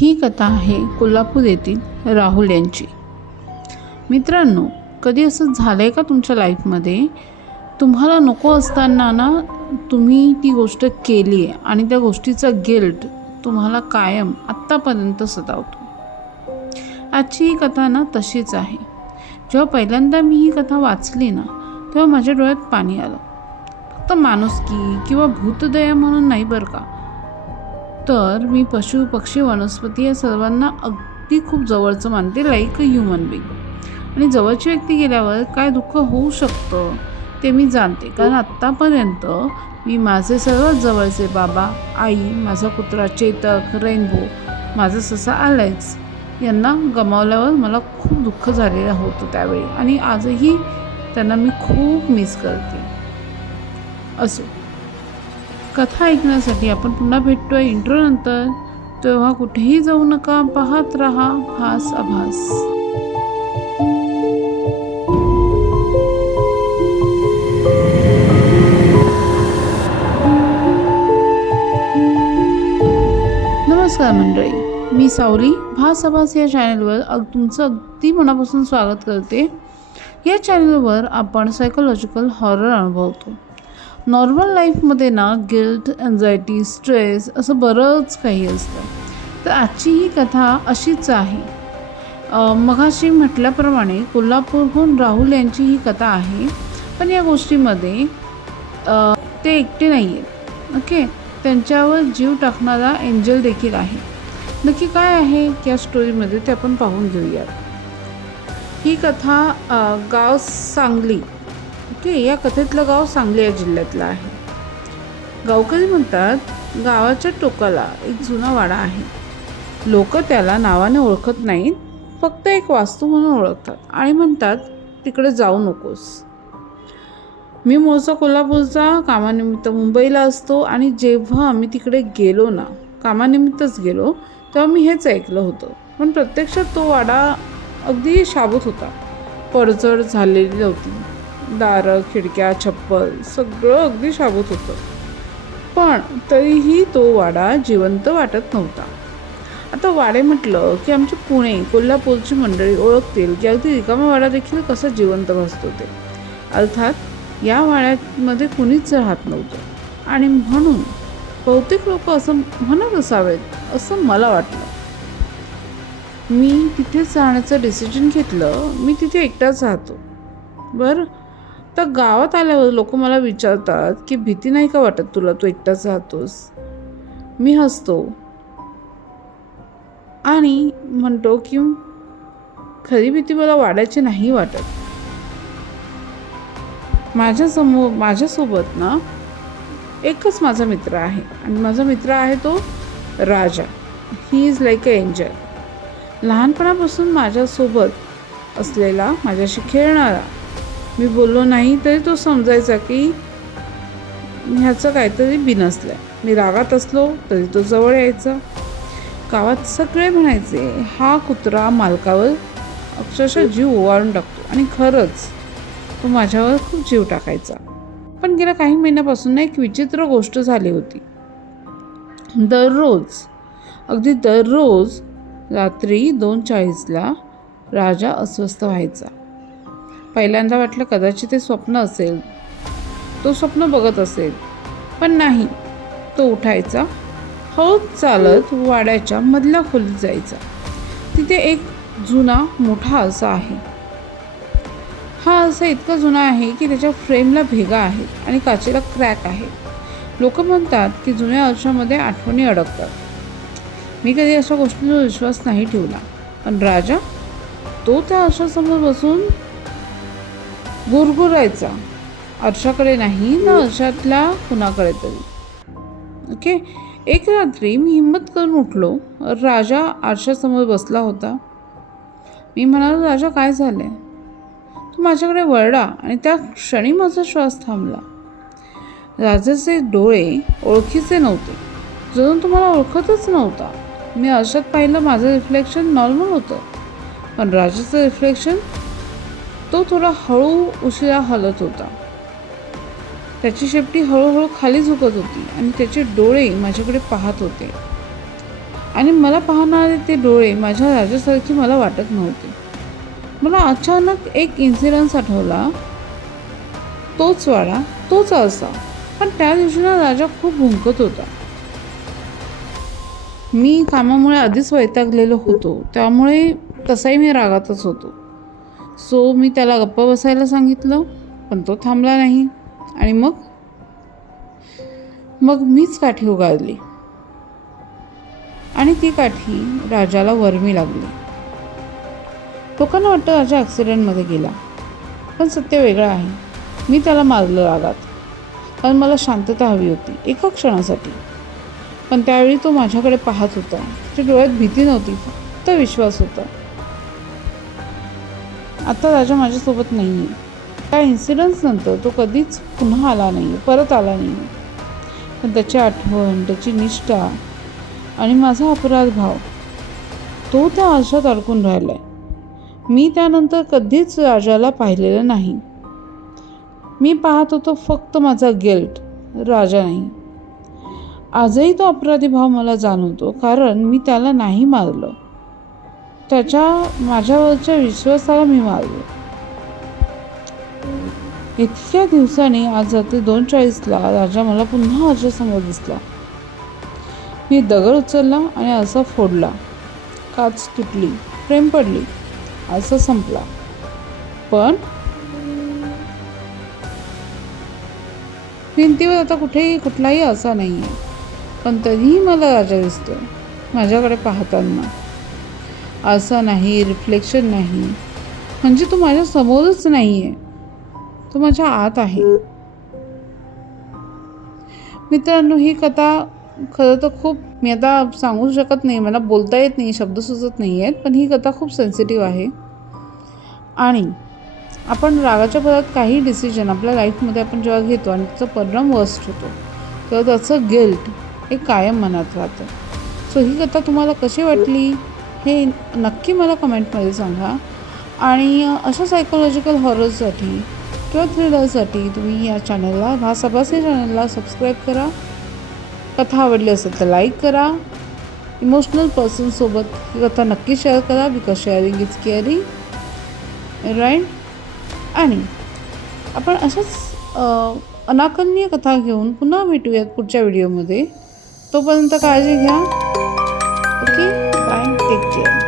ही कथा आहे कोल्हापूर येथील राहुल यांची. मित्रांनो कधी असं झालं आहे का तुमच्या लाईफमध्ये? तुम्हाला नको असताना ना तुम्ही ती गोष्ट केली आहे आणि त्या गोष्टीचा गिल्ट तुम्हाला कायम आत्तापर्यंत सतावतो. आजची ही कथा ना तशीच आहे. जेव्हा पहिल्यांदा मी ही कथा वाचली ना तेव्हा माझ्या डोळ्यात पाणी आलं. फक्त माणुसकी किंवा भूतदया म्हणून नाही बरं का? तर मी पशु पक्षी वनस्पती या सर्वांना अगदी खूप जवळचं मानते लाईक अ ह्युमन बिंग आणि जवळची व्यक्ती गेल्यावर काय दुःख होऊ शकतं ते मी जाणते. कारण आत्तापर्यंत मी माझे सर्वात जवळचे बाबा आई माझा कुत्रा चेतक रेनबो माझा ससा अलेक्स यांना गमावल्यावर मला खूप दुःख झालेलं होतं त्यावेळी. आणि आजही त्यांना मी खूप मिस करते. असो. कथा ऐकण्यासाठी आपण पुन्हा भेटतोय इंट्रो नंतर. तेव्हा कुठेही जाऊ नका पाहत राहा भास आभास नमस्कार मंडळी मी सावली. भास आभास या चॅनलवर अग तुमचं अगदी मनापासून स्वागत करते. या चॅनलवर आपण सायकोलॉजिकल हॉरर अनुभवतो. नॉर्मल लाईफमध्ये ना गिल्ट अँझायटी स्ट्रेस असं बरंच काही असतं. तर आजची ही कथा अशीच आहे. मघाशी म्हटल्याप्रमाणे कोल्हापूरहून राहुल यांची ही कथा आहे. पण या गोष्टीमध्ये ते एकटे नाही आहेत ओके? त्यांच्यावर जीव टाकणारा एंजल देखील आहे. नक्की काय आहे या स्टोरीमध्ये ते आपण पाहून घेऊयात. ही कथा गाव सांगली. ओके या कथेतलं गाव सांगली या जिल्ह्यातलं आहे. गावकरी म्हणतात गावाच्या टोकाला एक जुना वाडा आहे. लोक त्याला नावाने ओळखत नाहीत फक्त एक वास्तू म्हणून ओळखतात आणि म्हणतात तिकडे जाऊ नकोस. मी मूळचा कोल्हापूरचा कामानिमित्त मुंबईला असतो आणि जेव्हा आम्ही तिकडे गेलो ना कामानिमित्तच गेलो तेव्हा मी हेच ऐकलं होतं. पण प्रत्यक्षात तो वाडा अगदी शाबूत होता. पडझड झालेली नव्हती दारं खिडक्या छप्पर सगळं अगदी शाबूत होतं. पण तरीही तो वाडा जिवंत वाटत नव्हता. आता वाडे म्हटलं की आमची पुणे कोल्हापूरची मंडळी ओळखतील की अगदी रिकामा वाडा देखील कसा जिवंत भासतो ते. अर्थात या वाड्यामध्ये कुणीच राहत नव्हतं. आणि म्हणून बहुतेक लोक असं म्हणत असावेत असं मला वाटलं. मी तिथेच राहण्याचं डिसिजन घेतलं मी तिथे एकटाच राहतो. बरं तर गावात आल्यावर लोक मला विचारतात की भीती नाही का वाटत तुला? तू एकटाच राहतोस. मी हसतो. आणि म्हणतो की खरी भीती मला वाढायची नाही वाटत. माझ्यासमोर माझ्यासोबत ना एकच माझा मित्र आहे. आणि माझा मित्र आहे तो Raja. He is like a enjoy लहानपणापासून माझ्यासोबत असलेला माझ्याशी खेळणारा मी बोललो नाही तरी तो समजायचा की ह्याचं काहीतरी बिनसलं आहे मी रागात असलो तरी तो जवळ यायचा. गावात सगळे म्हणायचे हा कुत्रा मालकावर अक्षरशः जीव ओवाळून टाकतो आणि खरंच तो माझ्यावर खूप जीव टाकायचा. पण गेल्या काही महिन्यापासून ना एक विचित्र गोष्ट झाली होती. दररोज अगदी दररोज रात्री दोन चाळीसला राजा अस्वस्थ व्हायचा. पहिल्यांदा वाटलं कदाचित ते स्वप्न असेल. तो स्वप्न बघत असेल. पण नाही. तो उठायचा. हळूच चालत वाड्याच्या मधल्या खोलीत जायचा. तिथे एक जुना मोठा असा आहे. हा असा इतका जुना आहे की त्याच्या फ्रेमला भेगा आहेत आणि काचेला क्रॅक आहे. लोक म्हणतात की जुन्या आयुष्यामध्ये आठवणी अडकतात. मी कधी अशा गोष्टींवर विश्वास नाही ठेवला. पण राजा तो त्या आरशासमोर बसून गुरगुरायचा. आरशाकडे नाही ना आरशातल्या कुणाकडे तरी. ओके? एक रात्री मी हिंमत करून उठलो. राजा आरशासमोर बसला होता. मी म्हणालो राजा काय झालंय? तू माझ्याकडे वळला आणि त्या क्षणी माझा श्वास थांबला. राजाचे डोळे ओळखीचे नव्हते. जणून तुम्हाला ओळखतच नव्हता. मी आरशात पाहिलं माझं रिफ्लेक्शन नॉर्मल होतं. पण राजाचं रिफ्लेक्शन तो थोडा हळू उशिरा हलत होता. त्याची शेपटी हळूहळू खाली झुकत होती आणि त्याचे डोळे माझ्याकडे पाहत होते. आणि मला पाहणारे ते डोळे माझ्या राजासारखी मला वाटत नव्हते. मला अचानक एक इन्सिडन्स आठवला. तोच वाडा तोच असा पण त्या दिवशी ना राजा खूप भुंकत होता. मी कामामुळे आधीच वैतागलेलो होतो. त्यामुळे तसाही मी रागातच होतो. सो मी त्याला गप्पा बसायला सांगितलं पण तो थांबला नाही. आणि मग? मग मीच काठी उगारली. आणि ती काठी राजाला वर्मी लागली. लोकांना वाटतं राजा ॲक्सिडेंटमध्ये गेला पण सत्य वेगळं आहे. मी त्याला मारलं रागात कारण मला शांतता हवी होती एका क्षणासाठी. पण त्यावेळी तो माझ्याकडे पाहत होता त्याच्या डोळ्यात भीती नव्हती फक्त विश्वास होता. आता राजा माझ्यासोबत नाही आहे त्या इन्सिडन्स नंतर तो कधीच पुन्हा आला नाही परत आला नाही पण त्याची आठवण त्याची निष्ठा आणि माझा अपराध भाव तो त्या आरशात अडकून राहिला आहे मी त्यानंतर कधीच राजाला पाहिलेलं नाही. मी पाहत होतो फक्त माझा गिल्ट राजा नाही. आजही तो अपराधी भाव मला जाणवतो कारण मी त्याला नाही मारलं. त्याच्या माझ्यावरच्या विश्वासाला मी मारलो. इतक्या दिवसांनी आज रात्री दोन चाळीसला राजा मला पुन्हा समोर दिसला. मी दगड उचलला आणि असा फोडला. काच तुटली प्रेम पडली असं संपला. पण भिंतीवर आता कुठेही कुठलाही असा नाही आहे पण तरीही मला राजा दिसतो माझ्याकडे पाहताना. असं नाही रिफ्लेक्शन नाही. म्हणजे तो माझ्या समोरच नाही आहे तो माझ्या आत आहे. मित्रांनो ही कथा खरं तर खूप मी आता सांगू शकत नाही मला बोलता येत नाही शब्द सुचत नाही आहेत पण ही कथा खूप सेन्सिटिव्ह आहे. आणि आपण रागाच्या भरात काही डिसिजन आपल्या लाईफमध्ये आपण जेव्हा घेतो आणि त्याचा परिणाम वर्स्ट होतो तेव्हा त्याचं गिल्ट हे कायम मनात राहतं. सो ही कथा तुम्हाला कशी वाटली? हे नक्की मला कमेंटमध्ये सांगा. आणि अशा सायकोलॉजिकल हॉरर्ससाठी किंवा थ्रिलरसाठी तुम्ही या चॅनलला भासाभास या चॅनलला सबस्क्राईब करा. कथा आवडली असेल तर लाईक करा. इमोशनल पर्सनसोबत ही कथा नक्की शेअर करा because sharing is caring right आणि आपण अशाच अनाकलनीय कथा घेऊन पुन्हा भेटूयात पुढच्या व्हिडिओमध्ये तोपर्यंत काळजी घ्या. Okay Big deal.